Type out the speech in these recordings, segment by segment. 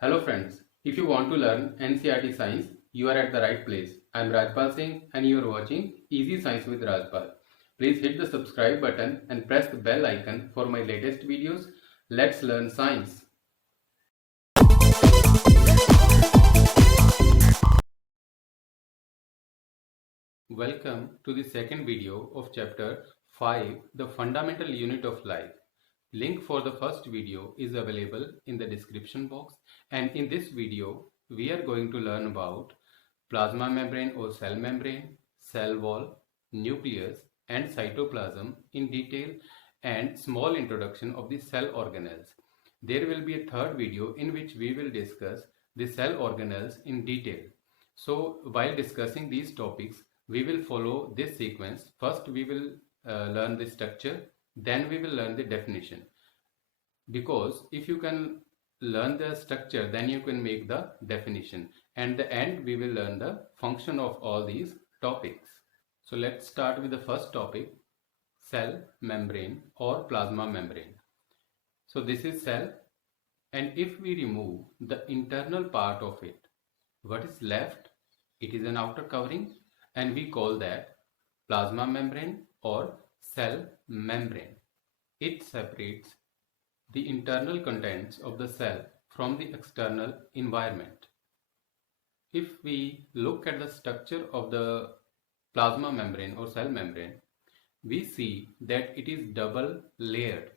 Hello friends, if you want to learn NCERT Science, you are at the right place. I am Rajpal Singh and you are watching Easy Science with Rajpal. Please hit the subscribe button and press the bell icon for my latest videos. Let's learn science. Welcome to the second video of chapter 5, the fundamental unit of life. Link for the first video is available in the description box, and in this video we are going to learn about plasma membrane or cell membrane, cell wall, nucleus and cytoplasm in detail, and small introduction of the cell organelles. There will be a third video in which we will discuss the cell organelles in detail. So while discussing these topics, we will follow this sequence. First we will learn the structure, then we will learn the definition. Because if you can learn the structure, then you can make the definition, and the end we will learn the function of all these topics. So let's start with the first topic, cell membrane or plasma membrane. So this is cell, and if we remove the internal part of it, what is left? It is an outer covering, and we call that plasma membrane or cell membrane. It separates the internal contents of the cell from the external environment. If we look at the structure of the plasma membrane or cell membrane, we see that it is double layered.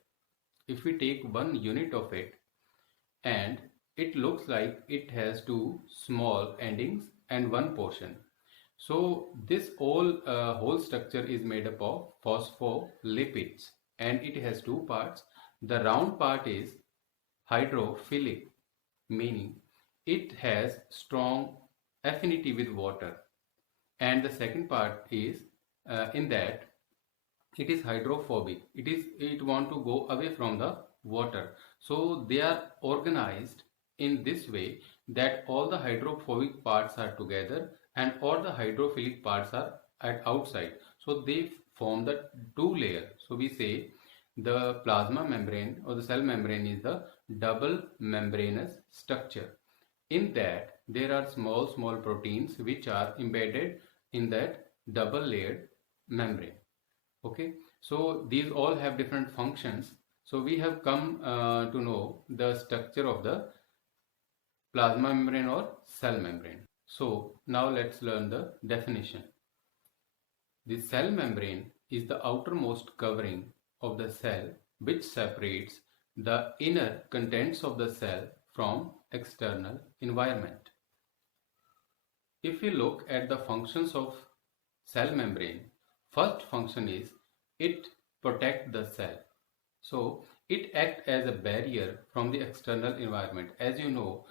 If we take one unit of it, and it looks like it has two small endings and one portion. So this whole structure is made up of phospholipids, and it has two parts. The round part is hydrophilic, meaning it has strong affinity with water, and the second part is in that it is hydrophobic. It want to go away from the water. So they are organized in this way that all the hydrophobic parts are together and all the hydrophilic parts are at outside. So they form the two layer. So we say the plasma membrane or the cell membrane is the double membranous structure. In that there are small proteins which are embedded in that double layered membrane. Okay, so these all have different functions. So we have come to know the structure of the plasma membrane or cell membrane. So now let's learn the definition. The cell membrane is the outermost covering of the cell which separates the inner contents of the cell from external environment. If we look at the functions of cell membrane, first function is it protect the cell. So it acts as a barrier from the external environment. As you know,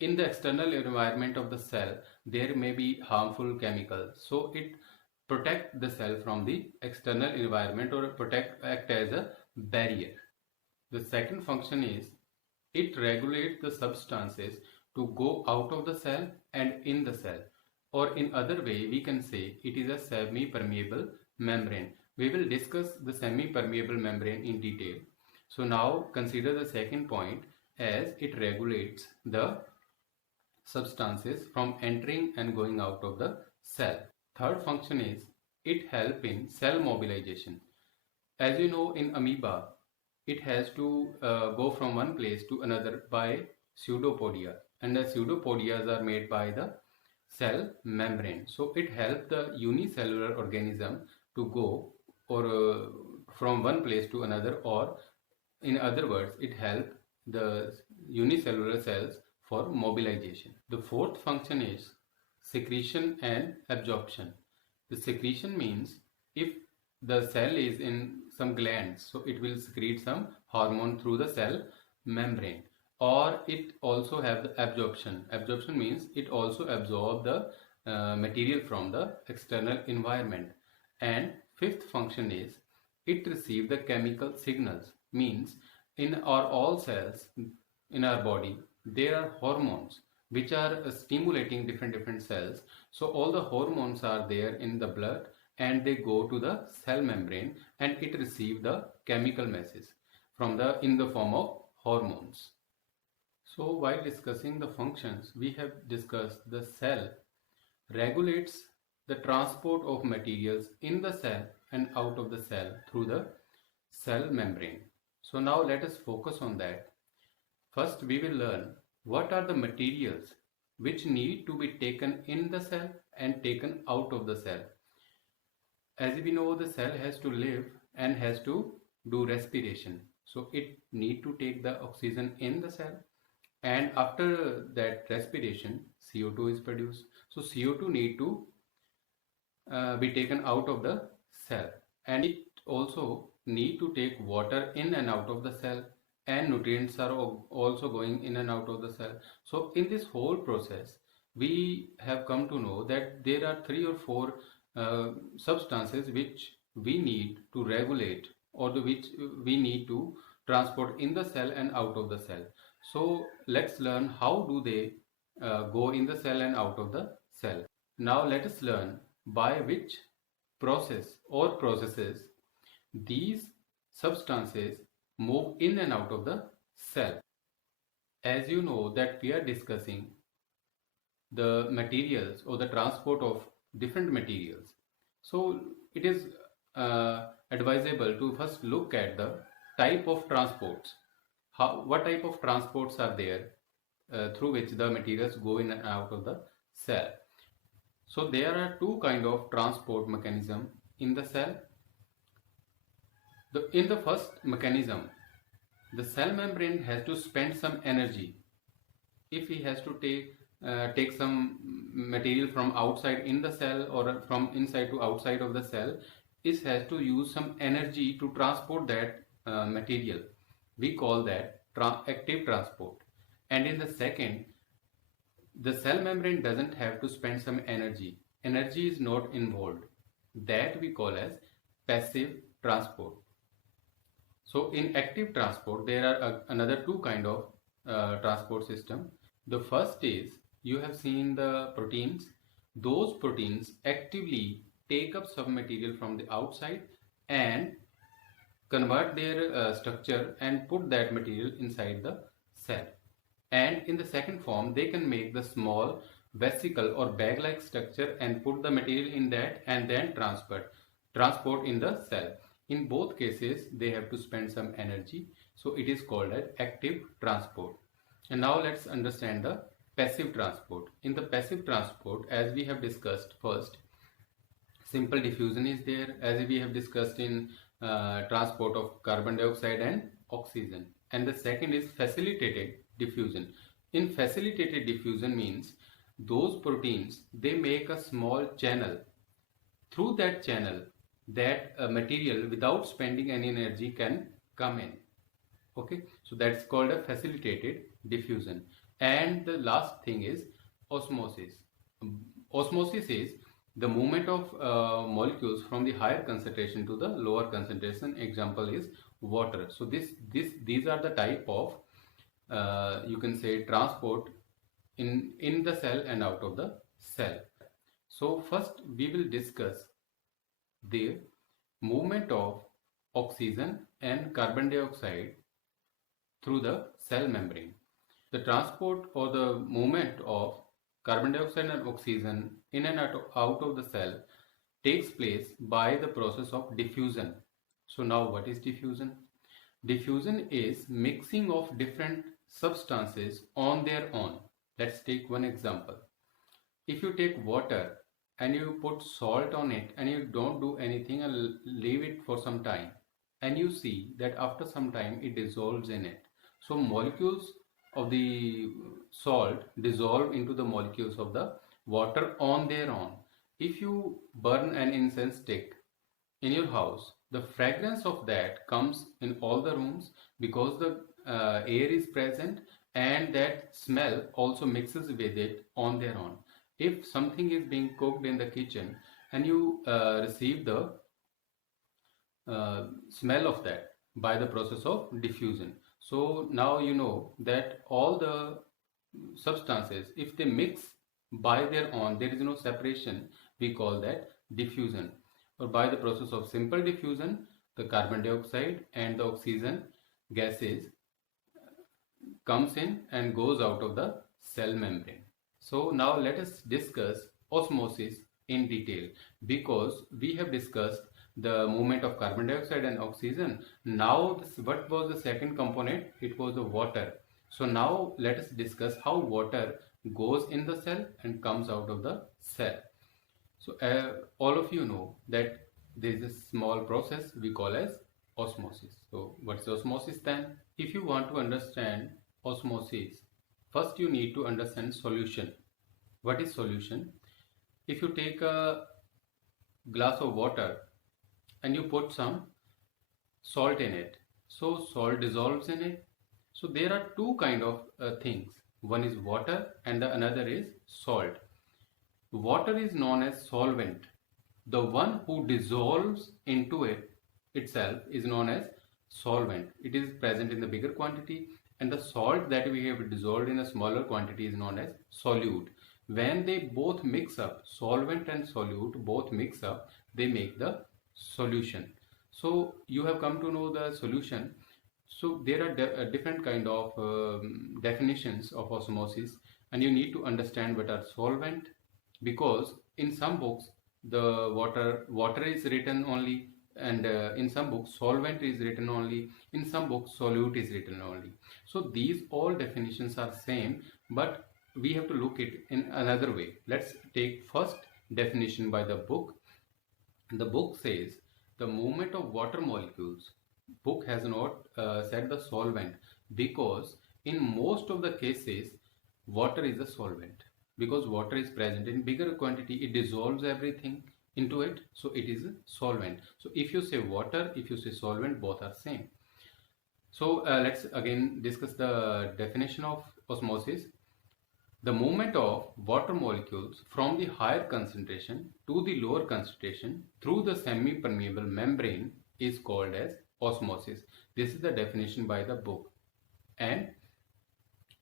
in the external environment of the cell, there may be harmful chemicals. So it protect the cell from the external environment or act as a barrier. The second function is it regulates the substances to go out of the cell and in the cell, or in other way we can say it is a semi-permeable membrane. We will discuss the semi-permeable membrane in detail. So now consider the second point, as it regulates the substances from entering and going out of the cell. Third function is it helps in cell mobilization. As you know, in amoeba, it has to go from one place to another by pseudopodia, and the pseudopodias are made by the cell membrane. So it helps the unicellular organism to go or from one place to another, or in other words, it helps the unicellular cells for mobilization. The fourth function is secretion and absorption. The secretion means if the cell is in some glands, so it will secrete some hormone through the cell membrane. Or it also have the absorption. Absorption means it also absorb the material from the external environment. And fifth function is it receive the chemical signals. Means in our all cells in our body there are hormones which are stimulating different cells. So all the hormones are there in the blood, and they go to the cell membrane, and it receive the chemical message from the in the form of hormones. So while discussing the functions, we have discussed the cell regulates the transport of materials in the cell and out of the cell through the cell membrane. So now let us focus on that. First we will learn what are the materials which need to be taken in the cell and taken out of the cell. As we know, the cell has to live and has to do respiration. So it need to take the oxygen in the cell, and after that respiration CO2 is produced. So CO2 need to be taken out of the cell, and it also need to take water in and out of the cell, and nutrients are also going in and out of the cell. So in this whole process we have come to know that there are 3 or 4 substances which we need to regulate, or which we need to transport in the cell and out of the cell. So let's learn how do they go in the cell and out of the cell. Now let us learn by which process or processes these substances move in and out of the cell. As you know that we are discussing the materials or the transport of different materials. So it is advisable to first look at the type of transports. What type of transports are there through which the materials go in and out of the cell. So there are 2 kind of transport mechanism in the cell. In the first mechanism, the cell membrane has to spend some energy. If he has to take some material from outside in the cell or from inside to outside of the cell, it has to use some energy to transport that material. We call that active transport. And in the second, the cell membrane doesn't have to spend some energy. Energy is not involved. That we call as passive transport. So in active transport, there are another 2 kind of transport system. The first is, you have seen the proteins. Those proteins actively take up some material from the outside and convert their structure and put that material inside the cell. And in the second form, they can make the small vesicle or bag-like structure and put the material in that and then transport in the cell. In both cases, they have to spend some energy. So it is called as active transport. And now let's understand the passive transport. In the passive transport, as we have discussed, first, simple diffusion is there, as we have discussed in transport of carbon dioxide and oxygen. And the second is facilitated diffusion. In facilitated diffusion means those proteins, they make a small channel. Through that channel, that material without spending any energy can come in. Okay, so that's called a facilitated diffusion. And the last thing is osmosis. Osmosis is the movement of molecules from the higher concentration to the lower concentration. Example is water. So these are the type of you can say transport in the cell and out of the cell. So first we will discuss the movement of oxygen and carbon dioxide through the cell membrane. The transport or the movement of carbon dioxide and oxygen in and out of the cell takes place by the process of diffusion. So now what is diffusion? Diffusion is mixing of different substances on their own. Let's take one example. If you take water and you put salt on it and you don't do anything and leave it for some time, and you see that after some time it dissolves in it. So molecules of the salt dissolve into the molecules of the water on their own. If you burn an incense stick in your house, the fragrance of that comes in all the rooms because the air is present, and that smell also mixes with it on their own. If something is being cooked in the kitchen and you receive the smell of that by the process of diffusion, so now you know that all the substances, if they mix by their own, there is no separation, we call that diffusion. Or by the process of simple diffusion, the carbon dioxide and the oxygen gases comes in and goes out of the cell membrane. So now let us discuss osmosis in detail, because we have discussed the movement of carbon dioxide and oxygen. Now what was the second component? It was the water. So now let us discuss how water goes in the cell and comes out of the cell. So all of you know that there is a small process we call as osmosis. So what's osmosis then? If you want to understand osmosis, first you need to understand solution. What is solution? If you take a glass of water and you put some salt in it, so salt dissolves in it. So there are two kind of things. One is water and the another is salt. Water is known as solvent. The one who dissolves into it itself is known as solvent. It is present in the bigger quantity, and the salt that we have dissolved in a smaller quantity is known as solute. When they both mix up, solvent and solute both mix up, they make the solution. So you have come to know the solution. So there are different kind of definitions of osmosis, and you need to understand what are solvent, because in some books the water is written only, and in some books solvent is written only, in some books solute is written only. So these all definitions are same, but we have to look it in another way. Let's take first definition by the book. The book says the movement of water molecules. Book has not said the solvent, because in most of the cases water is a solvent, because water is present in bigger quantity, it dissolves everything into it, so it is a solvent. So if you say water, if you say solvent, both are same. So let's again discuss the definition of osmosis. The movement of water molecules from the higher concentration to the lower concentration through the semi-permeable membrane is called as osmosis. This is the definition by the book, and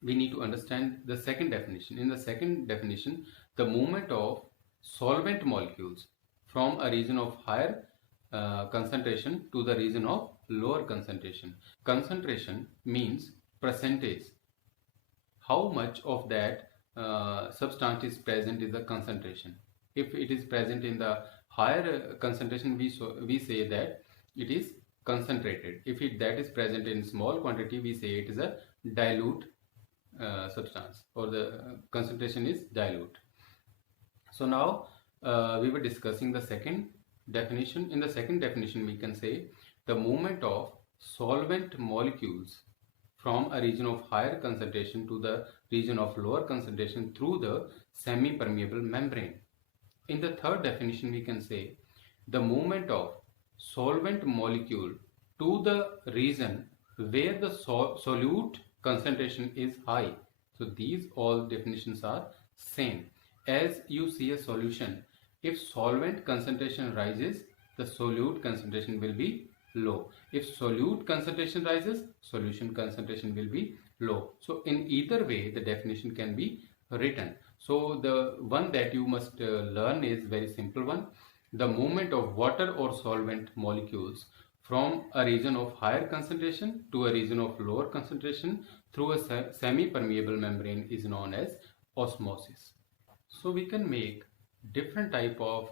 we need to understand the second definition. In the second definition, the movement of solvent molecules from a region of higher concentration to the region of lower concentration. Concentration means percentage. How much of that substance is present is the concentration. If it is present in the higher concentration, we say that it is concentrated. If that is present in small quantity, we say it is a dilute substance, or the concentration is dilute. So now we were discussing the second definition. In the second definition, we can say the movement of solvent molecules from a region of higher concentration to the region of lower concentration through the semi-permeable membrane. In the third definition, we can say the movement of solvent molecule to the region where the solute concentration is high. So these all definitions are same. As you see a solution, if solvent concentration rises, the solute concentration will be low. If solute concentration rises, solution concentration will be low. So in either way, the definition can be written. So the one that you must learn is very simple one. The movement of water or solvent molecules from a region of higher concentration to a region of lower concentration through a semi-permeable membrane is known as osmosis. So we can make different type of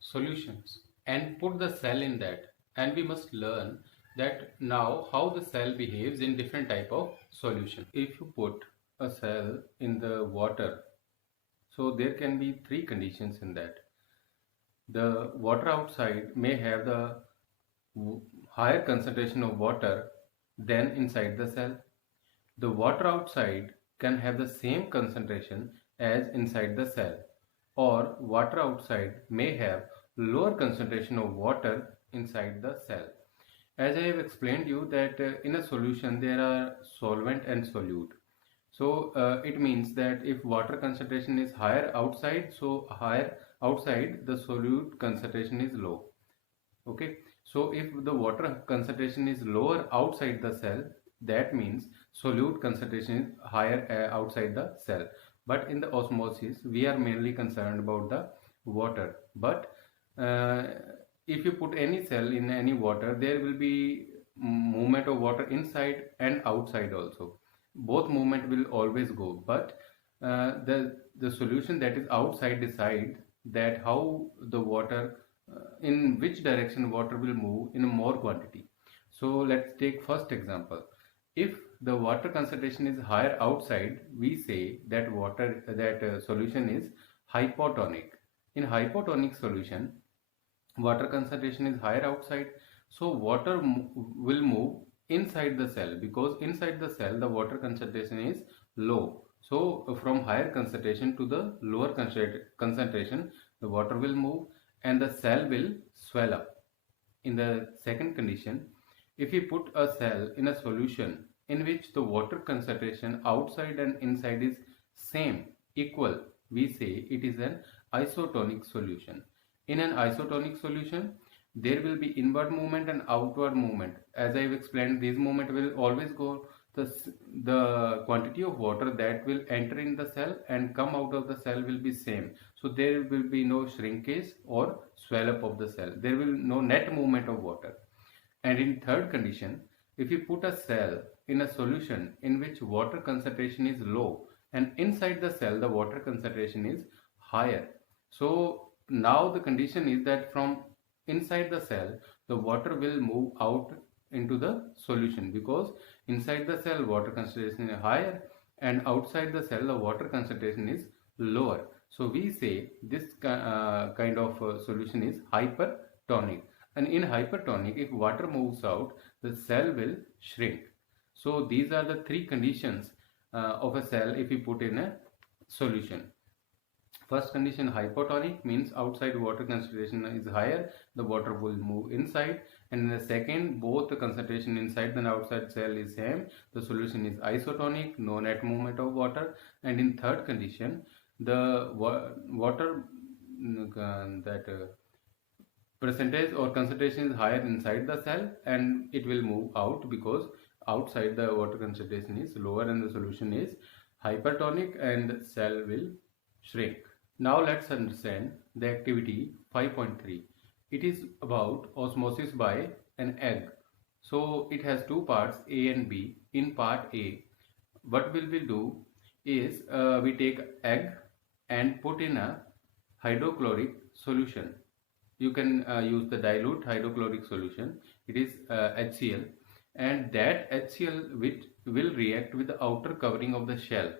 solutions and put the cell in that, and we must learn that now how the cell behaves in different type of solution. If you put a cell in the water, so there can be three conditions in that. The water outside may have the higher concentration of water than inside the cell. The water outside can have the same concentration as inside the cell, or water outside may have lower concentration of water inside the cell. As I have explained you that in a solution there are solvent and solute. So it means that if water concentration is higher outside, so higher outside the solute concentration is low. Okay, so if the water concentration is lower outside the cell, that means solute concentration is higher outside the cell. But in the osmosis, we are mainly concerned about the water. But if you put any cell in any water, there will be movement of water inside and outside also. Both movement will always go, but the solution that is outside decide that how the water, in which direction water will move in a more quantity. So let's take first example. If the water concentration is higher outside, we say that solution is hypotonic. In hypotonic solution, water concentration is higher outside, so water will move inside the cell, because inside the cell the water concentration is low. So from higher concentration to the lower concentration, the water will move and the cell will swell up. In the second condition, if we put a cell in a solution in which the water concentration outside and inside is same, equal, we say it is an isotonic solution. In an isotonic solution, there will be inward movement and outward movement. As I have explained, these movement will always go. The quantity of water that will enter in the cell and come out of the cell will be same. So there will be no shrinkage or swell up of the cell. There will no net movement of water. And in third condition, if you put a cell in a solution in which water concentration is low and inside the cell the water concentration is higher, so now the condition is that from inside the cell the water will move out into the solution, because inside the cell water concentration is higher and outside the cell the water concentration is lower. So we say this kind of solution is hypertonic. And in hypertonic, if water moves out, the cell will shrink. So these are the three conditions of a cell if we put in a solution. First condition, hypotonic, means outside water concentration is higher, the water will move inside. And in the second, both the concentration inside and outside cell is same, the solution is isotonic, no net movement of water. And in third condition, the water percentage or concentration is higher inside the cell and it will move out, because outside the water concentration is lower and the solution is hypertonic and cell will shrink. Now let's understand the activity 5.3. It is about osmosis by an egg. So it has two parts, A and B. In part A, what we will do is we take egg and put in a hydrochloric solution. You can use the dilute hydrochloric solution. It is HCl, and that HCl which will react with the outer covering of the shell,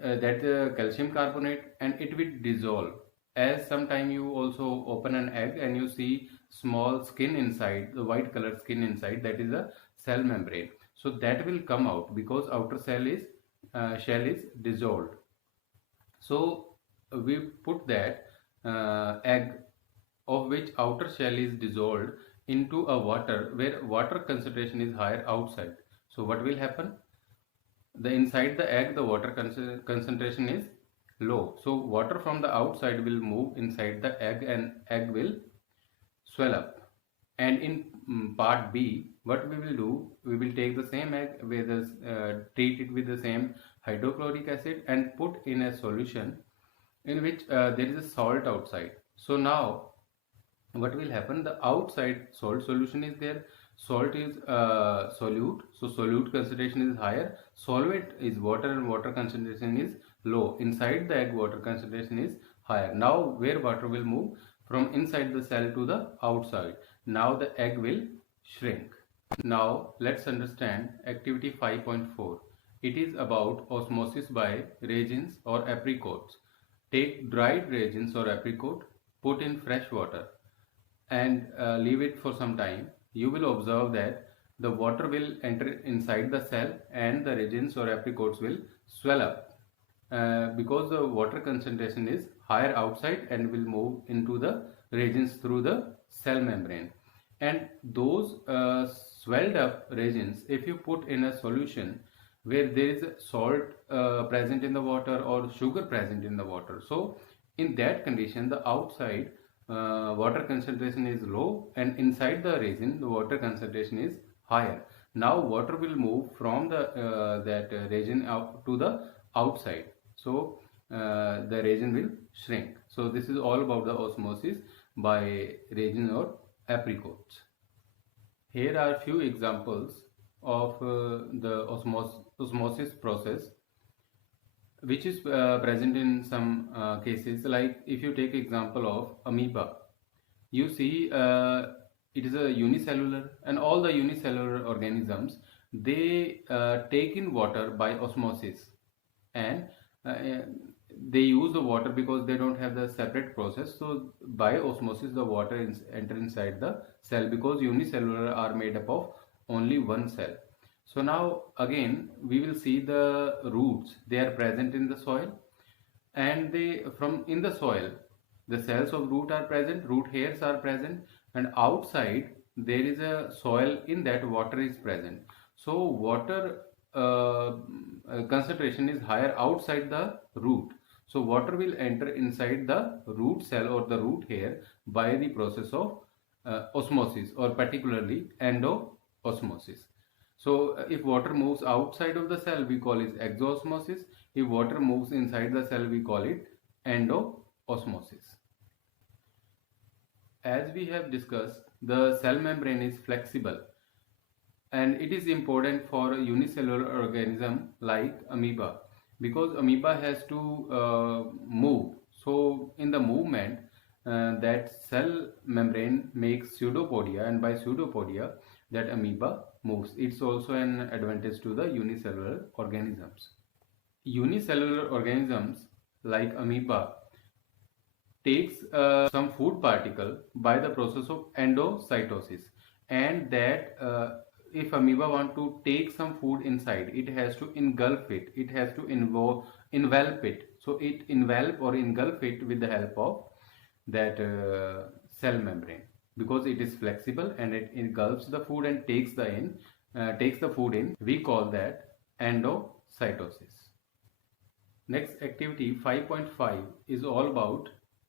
that calcium carbonate, and it will dissolve. As sometime you also open an egg and you see small skin inside, the white color skin inside, that is a cell membrane. So that will come out because outer shell is dissolved. So we put that egg of which outer shell is dissolved into a water where water concentration is higher outside. So what will happen? The inside the egg the water concentration is low. So water from the outside will move inside the egg and egg will swell up. And in part B, what we will do, we will take the same egg, treat it with the same hydrochloric acid and put in a solution in which there is a salt outside. So now what will happen, the outside salt solution is there, salt is solute, so solute concentration is higher, solvent is water and water concentration is low. Inside the egg water concentration is higher. Now where water will move? From inside the cell to the outside. Now the egg will shrink. Now let's understand activity 5.4. It is about osmosis by reagents or apricots. Take dried reagents or apricot, put in fresh water and leave it for some time. You will observe that the water will enter inside the cell and the reagents or apricots will swell up because the water concentration is higher outside and will move into the reagents through the cell membrane. And those swelled up reagents, if you put in a solution where there is salt present in the water or sugar present in the water, so in that condition the outside water concentration is low and inside the reagent the water concentration is higher. Now water will move from that reagent out to the outside, so the reagent will shrink. So this is all about the osmosis by reagent or apricots. Here are few examples of the osmosis process which is present in some cases. Like if you take example of amoeba, you see it is a unicellular, and all the unicellular organisms, they take in water by osmosis, and uh, they use the water because they don't have the separate process. So by osmosis the water enter inside the cell, because unicellular are made up of only one cell. So now again we will see the roots. They are present in the soil, and they from in the soil the cells of root are present, root hairs are present, and outside there is a soil, in that water is present. So water concentration is higher outside the root, so water will enter inside the root cell or the root hair by the process of osmosis, or particularly endoosmosis. So if water moves outside of the cell, we call it exoosmosis. If water moves inside the cell, we call it endoosmosis. As we have discussed, the cell membrane is flexible, and it is important for a unicellular organism like amoeba, because amoeba has to move. So in the movement, that cell membrane makes pseudopodia, and by pseudopodia that amoeba moves. It's also an advantage to the unicellular organisms. Unicellular organisms like amoeba takes some food particle by the process of endocytosis, and that if amoeba want to take some food inside, it has to engulf it, it has to envelop it. So it envelop or engulf it with the help of that cell membrane, because it is flexible and it engulfs the food and takes the food in. We call that endocytosis. Next activity 5.5 is all about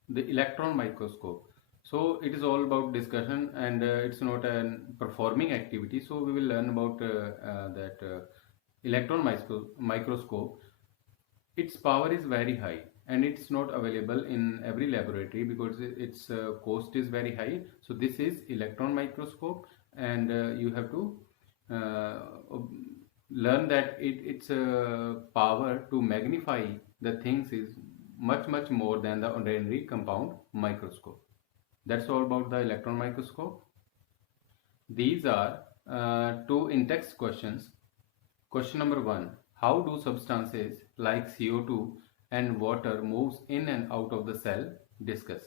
the electron microscope. So it is all about discussion, and it's not a performing activity. So we will learn about that electron microscope. Its power is very high, and it's not available in every laboratory because its cost is very high. So this is electron microscope, and you have to learn that its power to magnify the things is much more than the ordinary compound microscope. That's all about the electron microscope. These are two in-text questions. Question number 1: how do substances like CO2 and water moves in and out of the cell? Discuss.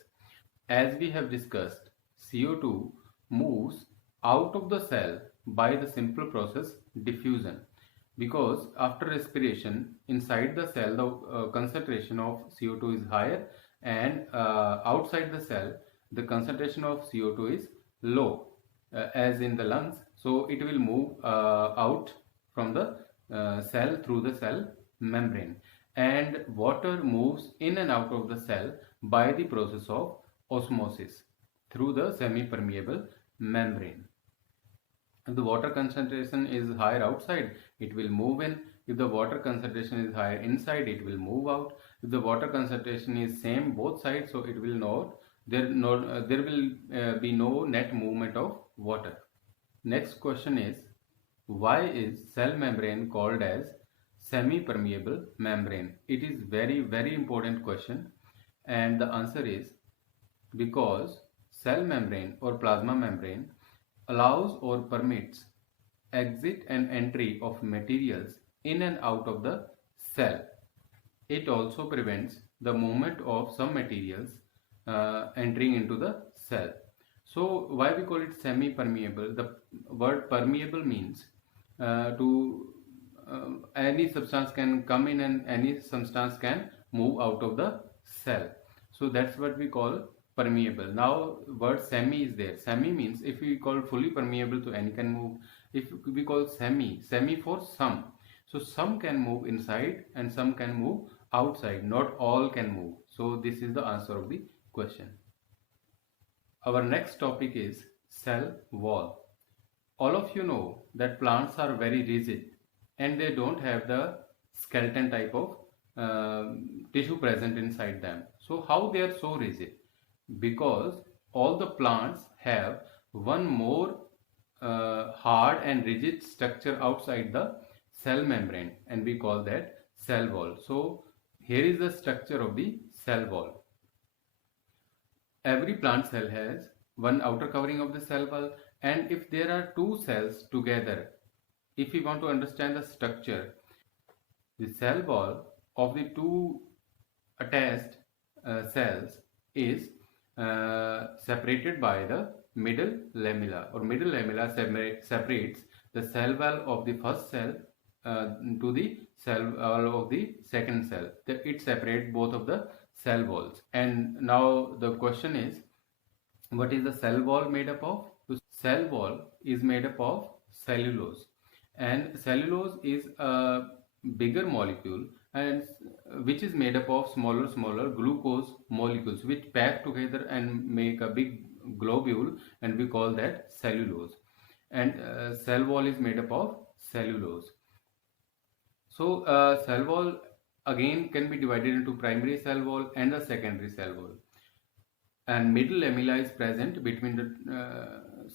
As we have discussed, CO2 moves out of the cell by the simple process diffusion, because after respiration inside the cell the concentration of CO2 is higher, and outside the cell the concentration of CO2 is low, as in the lungs. So it will move out from the cell through the cell membrane, and water moves in and out of the cell by the process of osmosis through the semi-permeable membrane. If the water concentration is higher outside, it will move in. If the water concentration is higher inside, it will move out. If the water concentration is same both sides, so it will not there will be no net movement of water. Next question is, why is cell membrane called as semi-permeable membrane? It is very important question, and the answer is because cell membrane or plasma membrane allows or permits exit and entry of materials in and out of the cell. It also prevents the movement of some materials entering into the cell. So why we call it semi-permeable? The word permeable means any substance can come in and any substance can move out of the cell. So that's what we call permeable. Now word semi is there. Semi means if we call fully permeable, to any can move. If we call semi for some, so some can move inside and some can move outside, not all can move. So this is the answer of the question. Our next topic is cell wall. All of you know that plants are very rigid and they don't have the skeleton type of tissue present inside them. So how they are so rigid? Because all the plants have one more hard and rigid structure outside the cell membrane, and we call that cell wall. So here is the structure of the cell wall. Every plant cell has one outer covering of the cell wall, and if there are two cells together, if we want to understand the structure, the cell wall of the two attached cells is separated by the middle lamella, or middle lamella separates the cell wall of the first cell to the cell wall of the second cell. It separates both of the cell walls. And now the question is, what is the cell wall made up of? The cell wall is made up of cellulose, and cellulose is a bigger molecule, and which is made up of smaller glucose molecules which pack together and make a big globule, and we call that cellulose. And cell wall is made up of cellulose. So cell wall again can be divided into primary cell wall and a secondary cell wall, and middle lamella is present between the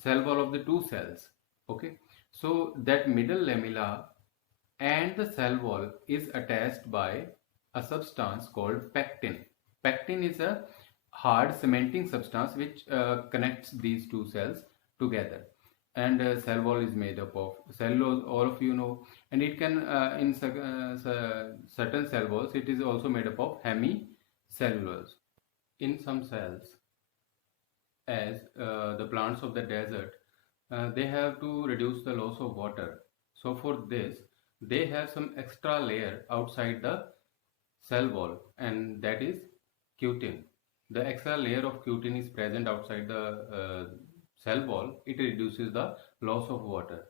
cell wall of the two cells. Okay, so that middle lamella and the cell wall is attached by a substance called pectin. Pectin is a hard cementing substance which connects these two cells together. And cell wall is made up of cellulose, all of you know, and it can in certain cell walls it is also made up of hemicellulose. In some cells, as the plants of the desert, they have to reduce the loss of water. So for this, they have some extra layer outside the cell wall, and that is cutin. The extra layer of cutin is present outside the cell wall. It reduces the loss of water.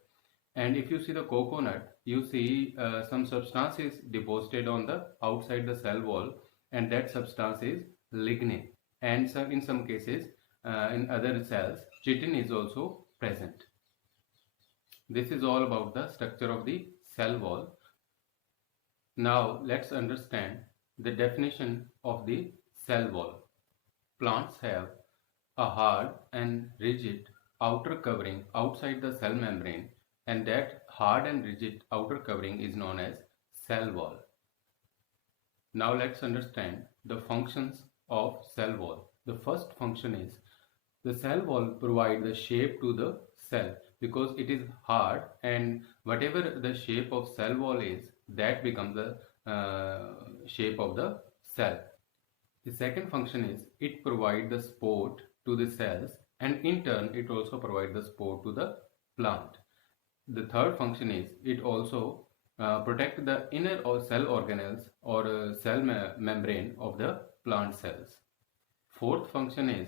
And if you see the coconut, you see some substance is deposited on the outside the cell wall, and that substance is lignin. And in some cases, in other cells, chitin is also present. This is all about the structure of the cell wall. Now let's understand the definition of the cell wall. Plants have a hard and rigid outer covering outside the cell membrane, and that hard and rigid outer covering is known as cell wall. Now let's understand the functions of cell wall. The first function is the cell wall provides the shape to the cell, because it is hard, and whatever the shape of cell wall is, that becomes the shape of the cell. The second function is it provides the support to the cells, and in turn it also provides the support to the plant. The third function is it also protects the inner or cell organelles or cell membrane of the plant cells. Fourth function is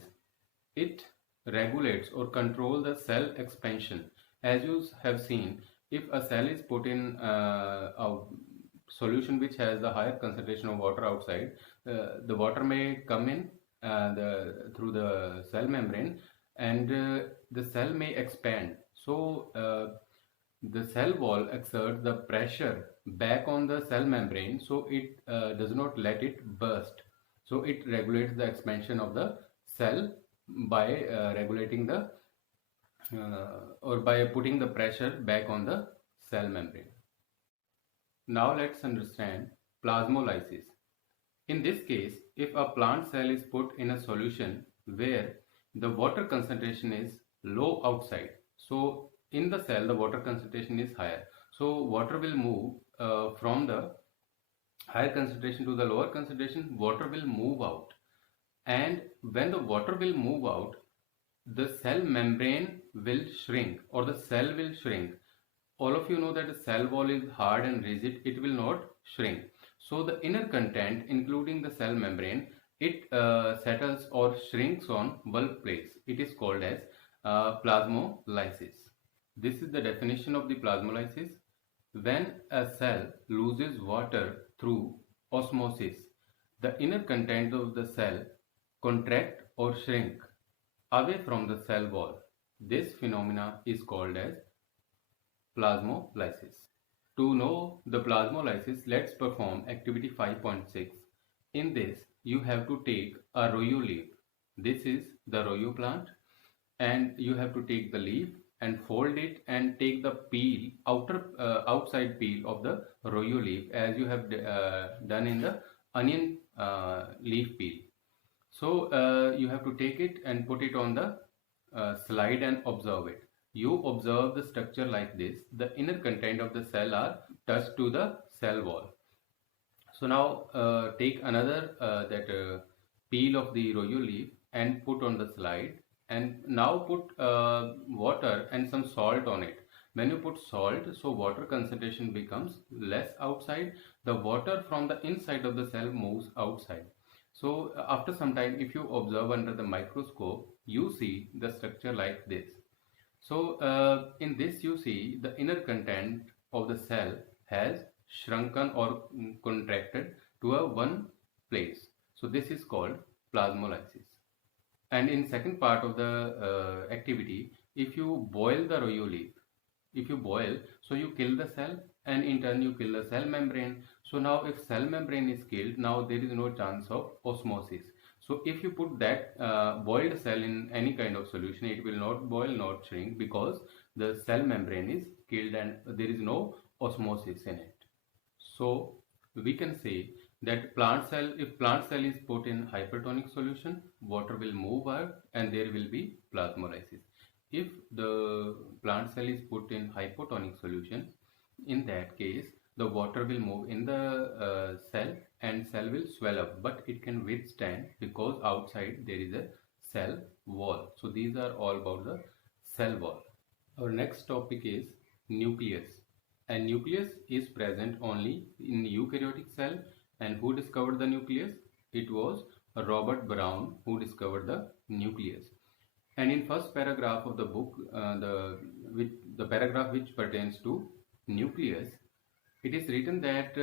it regulates or controls the cell expansion. As you have seen, if a cell is put in a solution which has the higher concentration of water outside, the water may come in through the cell membrane, and the cell may expand. So the cell wall exerts the pressure back on the cell membrane, so it does not let it burst. So it regulates the expansion of the cell by regulating the or by putting the pressure back on the cell membrane. Now let's understand plasmolysis. In this case, if a plant cell is put in a solution where the water concentration is low outside, so in the cell the water concentration is higher, so water will move from the higher concentration to the lower concentration. Water will move out, and when the water will move out, the cell membrane will shrink, or the cell will shrink. All of you know that the cell wall is hard and rigid, it will not shrink. So the inner content, including the cell membrane, it settles or shrinks on one place. It is called as plasmolysis. This is the definition of the plasmolysis. When a cell loses water through osmosis, the inner content of the cell contract or shrink away from the cell wall. This phenomena is called as plasmolysis. To know the plasmolysis, let's perform activity 5.6. In this, you have to take a royal leaf. This is the royal plant, and you have to take the leaf and fold it and take the peel, outside peel of the royal leaf, as you have done in the onion leaf peel. So you have to take it and put it on the slide and observe it. You observe the structure like this. The inner content of the cell are touched to the cell wall. So now take another peel of the royal leaf and put on the slide, and now put water and some salt on it. When you put salt, so water concentration becomes less outside. The water from the inside of the cell moves outside. So after some time, if you observe under the microscope, you see the structure like this. So in this you see the inner content of the cell has shrunken or contracted to a one place. So this is called plasmolysis. And in second part of the activity, if you boil the royal leaf, if you boil, so you kill the cell, and in turn you kill the cell membrane. So now if cell membrane is killed, now there is no chance of osmosis. So if you put that boiled cell in any kind of solution, it will not boil, not shrink, because the cell membrane is killed and there is no osmosis in it. So we can say that plant cell, if plant cell is put in hypertonic solution, water will move out and there will be plasmolysis. If the plant cell is put in hypotonic solution, in that case the water will move in the cell and cell will swell up, but it can withstand because outside there is a cell wall. So these are all about the cell wall. Our next topic is nucleus. And nucleus is present only in eukaryotic cell. And who discovered the nucleus? It was Robert Brown who discovered the nucleus. And in first paragraph of the book, the paragraph which pertains to nucleus, it is written that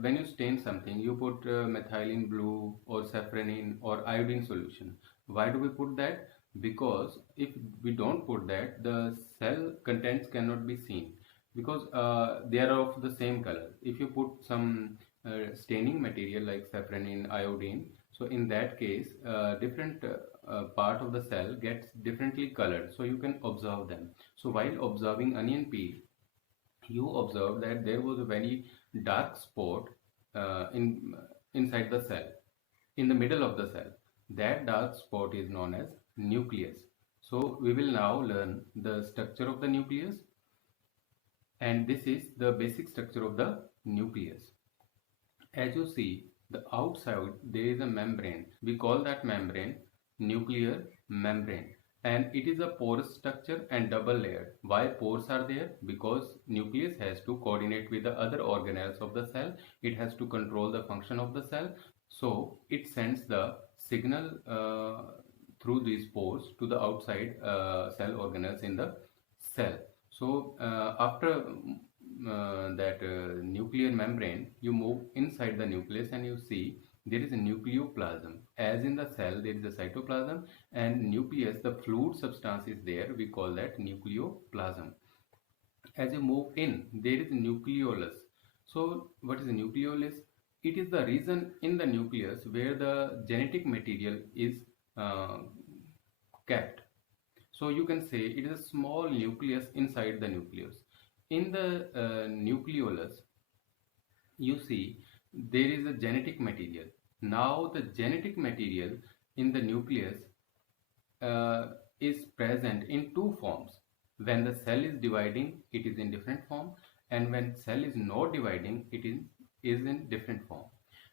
when you stain something, you put methylene blue or safranin or iodine solution. Why do we put that? Because if we don't put that, the cell contents cannot be seen, because they are of the same color. If you put some staining material like safranin, iodine, so in that case different part of the cell gets differently colored, so you can observe them. So while observing onion peel, you observe that there was a very dark spot inside the cell, in the middle of the cell. That dark spot is known as nucleus. So we will now learn the structure of the nucleus, and this is the basic structure of the nucleus. As you see, the outside there is a membrane. We call that membrane nuclear membrane, and it is a porous structure and double layered. Why pores are there? Because nucleus has to coordinate with the other organelles of the cell. It has to control the function of the cell. So it sends the signal through these pores to the outside cell organelles in the cell. So after that nuclear membrane, you move inside the nucleus and you see there is a nucleoplasm. As in the cell there is a cytoplasm, and nucleus, the fluid substance is there, we call that nucleoplasm. As you move in, there is nucleolus. So what is a nucleolus? It is the region in the nucleus where the genetic material is kept. So you can say it is a small nucleus inside the nucleus. In the nucleolus, you see there is a genetic material. Now the genetic material in the nucleus is present in two forms. When the cell is dividing, it is in different form, and when cell is not dividing, it is in different form.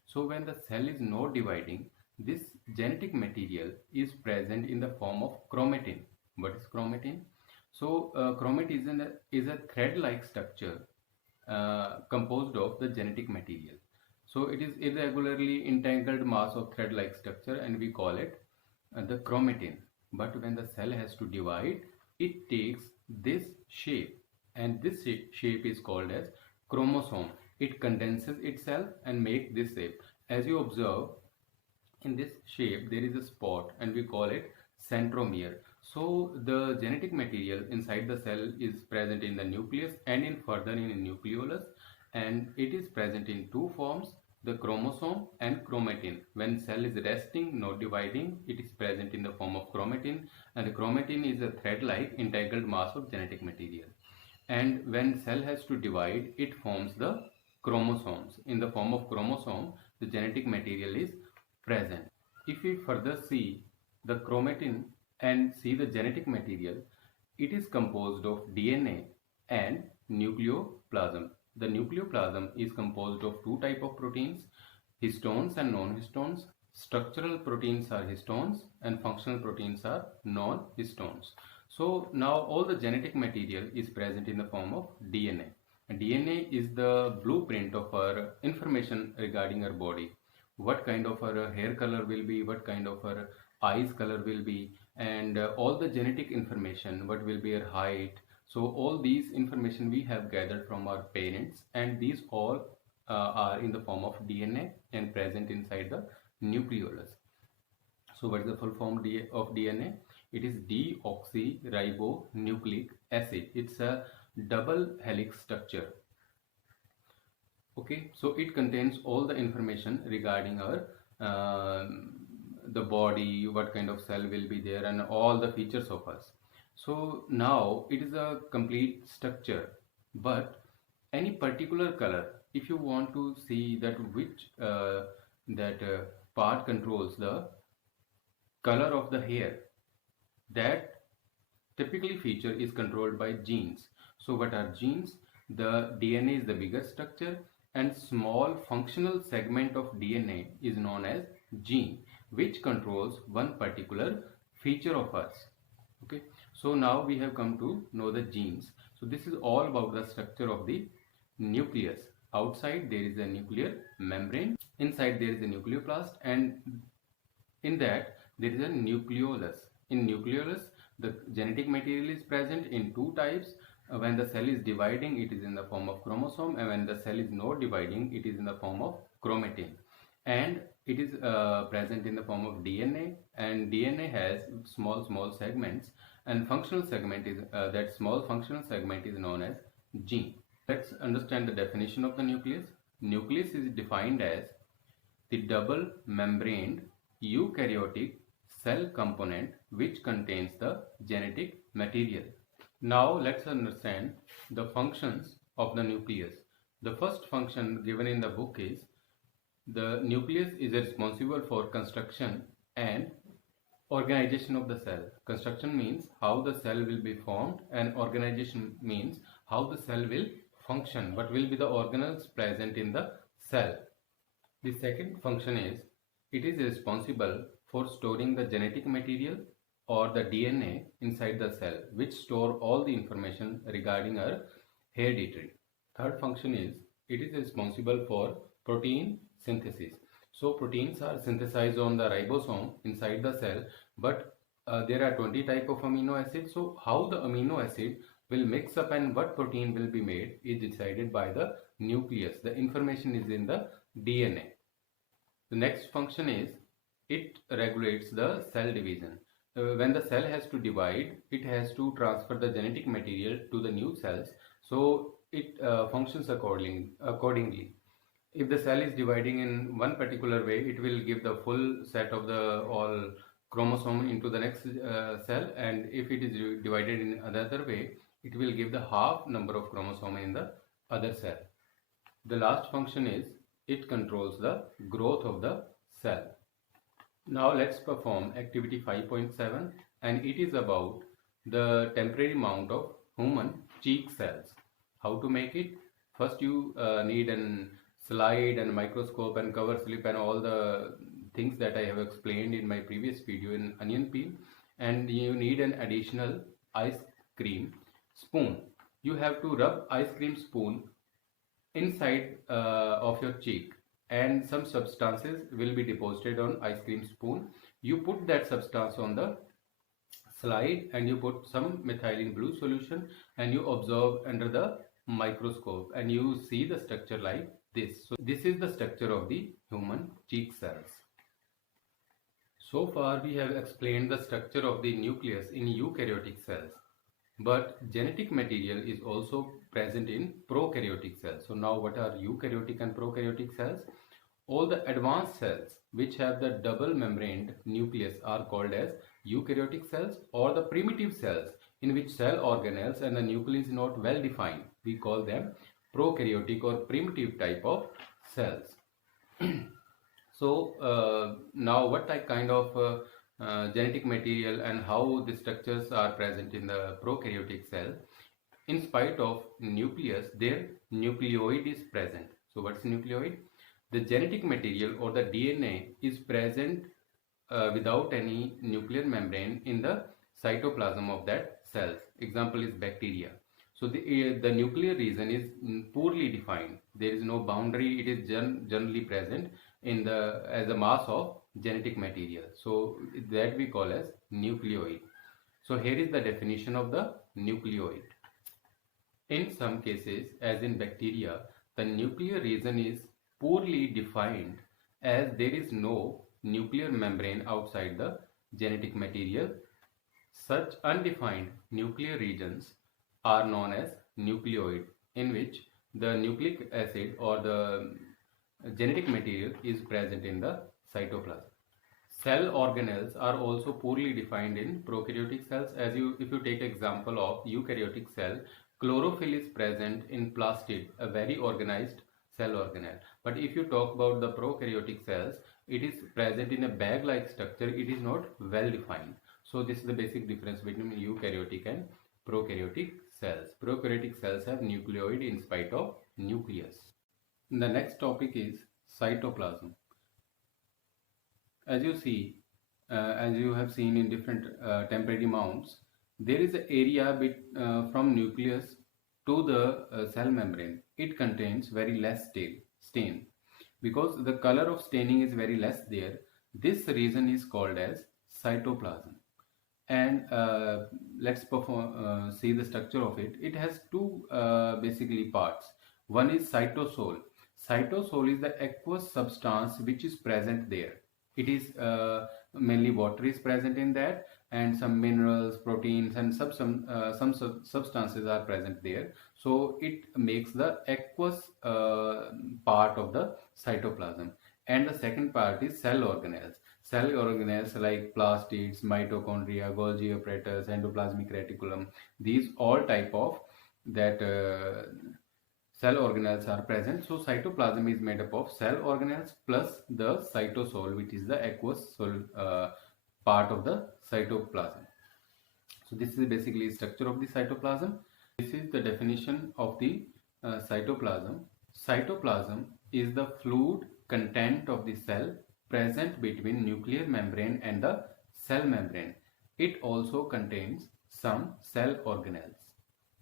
So when the cell is not dividing, this genetic material is present in the form of chromatin. What is chromatin? So chromatin is a thread-like structure composed of the genetic material. So it is irregularly entangled mass of thread-like structure, and we call it the chromatin. But when the cell has to divide, it takes this shape, and this shape is called as chromosome. It condenses itself and makes this shape. As you observe, in this shape there is a spot, and we call it centromere. So the genetic material inside the cell is present in the nucleus and in further in the nucleolus, and it is present in two forms. the chromosome and chromatin. When cell is resting, not dividing, it is present in the form of chromatin, and the chromatin is a thread-like entangled mass of genetic material. And when cell has to divide, it forms the chromosomes. In the form of chromosome, the genetic material is present. If we further see the chromatin and see the genetic material, it is composed of DNA and nucleoplasm. The nucleoplasm is composed of two types of proteins, histones and non-histones. Structural proteins are histones and functional proteins are non-histones. So now all the genetic material is present in the form of DNA. And DNA is the blueprint of our information regarding our body. What kind of our hair color will be, what kind of our eyes color will be, and all the genetic information, what will be our height. So all these information we have gathered from our parents, and these all are in the form of DNA and present inside the nucleolus. So what is the full form of DNA? It is deoxyribonucleic acid. It's a double helix structure. Okay, so it contains all the information regarding our the body, what kind of cell will be there, and all the features of us. So now it is a complete structure, but any particular color, if you want to see that which part controls the color of the hair, that typically feature is controlled by genes. So what are genes? The DNA is the biggest structure, and small functional segment of DNA is known as gene, which controls one particular feature of us. Okay, so now we have come to know the genes. So this is all about the structure of the nucleus. Outside there is a nuclear membrane, inside there is a nucleoplast, and in that there is a nucleolus. In nucleolus, the genetic material is present in two types. When the cell is dividing, it is in the form of chromosome, and when the cell is not dividing, it is in the form of chromatin. And it is present in the form of DNA, and DNA has small segments, and functional segment is that small functional segment is known as gene. Let's understand the definition of the nucleus. Nucleus is defined as the double membraned eukaryotic cell component which contains the genetic material. Now let's understand the functions of the nucleus. The first function given in the book is the nucleus is responsible for construction and organization of the cell. Construction means how the cell will be formed, and organization means how the cell will function, what will be the organelles present in the cell. The second function is it is responsible for storing the genetic material or the DNA inside the cell, which store all the information regarding our heredity. Third function is it is responsible for protein synthesis. So proteins are synthesized on the ribosome inside the cell, but there are 20 type of amino acids. So how the amino acid will mix up and what protein will be made is decided by the nucleus. The information is in the DNA. The next function is it regulates the cell division. When the cell has to divide, it has to transfer the genetic material to the new cells, so it functions accordingly. If the cell is dividing in one particular way, it will give the full set of the all chromosome into the next cell, and if it is divided in another way, it will give the half number of chromosome in the other cell. The last function is it controls the growth of the cell. Now let's perform activity 5.7, and it is about the temporary mount of human cheek cells. How to make it? First you need a slide and microscope and cover slip and all the things that I have explained in my previous video in onion peel, and you need an additional ice cream spoon. You have to rub ice cream spoon inside of your cheek, and some substances will be deposited on ice cream spoon. You put that substance on the slide and you put some methylene blue solution and you observe under the microscope and you see the structure like this. So this is the structure of the human cheek cells. So far we have explained the structure of the nucleus in eukaryotic cells, but genetic material is also present in prokaryotic cells. So now what are eukaryotic and prokaryotic cells? All the advanced cells which have the double membraned nucleus are called as eukaryotic cells, or the primitive cells in which cell organelles and the nucleus is not well defined. We call them prokaryotic or primitive type of cells. So now what kind of genetic material and how the structures are present in the prokaryotic cell? In spite of nucleus, their nucleoid is present. So what's nucleoid? The genetic material or the DNA is present without any nuclear membrane in the cytoplasm of that cells. Example is bacteria. So the nuclear region is poorly defined. There is no boundary. It is generally present in the as a mass of genetic material. So that we call as nucleoid. So here is the definition of the nucleoid. In some cases, as in bacteria, the nuclear region is poorly defined as there is no nuclear membrane outside the genetic material. Such undefined nuclear regions are known as nucleoid, in which the nucleic acid or the genetic material is present in the cytoplasm. Cell organelles are also poorly defined in prokaryotic cells. If you take example of eukaryotic cell, chlorophyll is present in plastid, a very organized cell organelle. But if you talk about the prokaryotic cells, it is present in a bag-like structure. It is not well defined. So this is the basic difference between eukaryotic and prokaryotic cells. Prokaryotic cells have nucleoid in spite of nucleus. The next topic is cytoplasm. As you see, as you have seen in different temporary mounts, there is an area from nucleus to the cell membrane. It contains very less stain. Because the color of staining is very less there, this region is called as cytoplasm. And let's see the structure of it. It has two basically parts. One is cytosol. Cytosol is the aqueous substance which is present there. It is mainly water is present in that, and some minerals, proteins, and some substances are present there. So it makes the aqueous part of the cytoplasm. And the second part is cell organelles. Cell organelles like plastids, mitochondria, Golgi apparatus, endoplasmic reticulum. These all type of that cell organelles are present. So cytoplasm is made up of cell organelles plus the cytosol, which is the aqueous part of the cytoplasm. So this is basically structure of the cytoplasm. This is the definition of the cytoplasm. Cytoplasm is the fluid content of the cell present between nuclear membrane and the cell membrane. It also contains some cell organelles.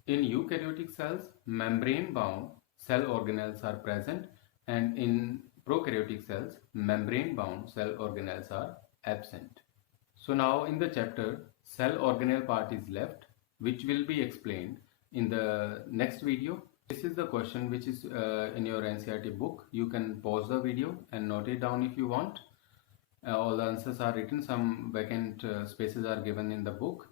In eukaryotic cells, membrane-bound cell organelles are present, and in prokaryotic cells, membrane-bound cell organelles are absent. So now in the chapter, cell organelle part is left, which will be explained in the next video. This is the question which is in your NCERT book. You can pause the video and note it down if you want. All the answers are written. Some vacant spaces are given in the book.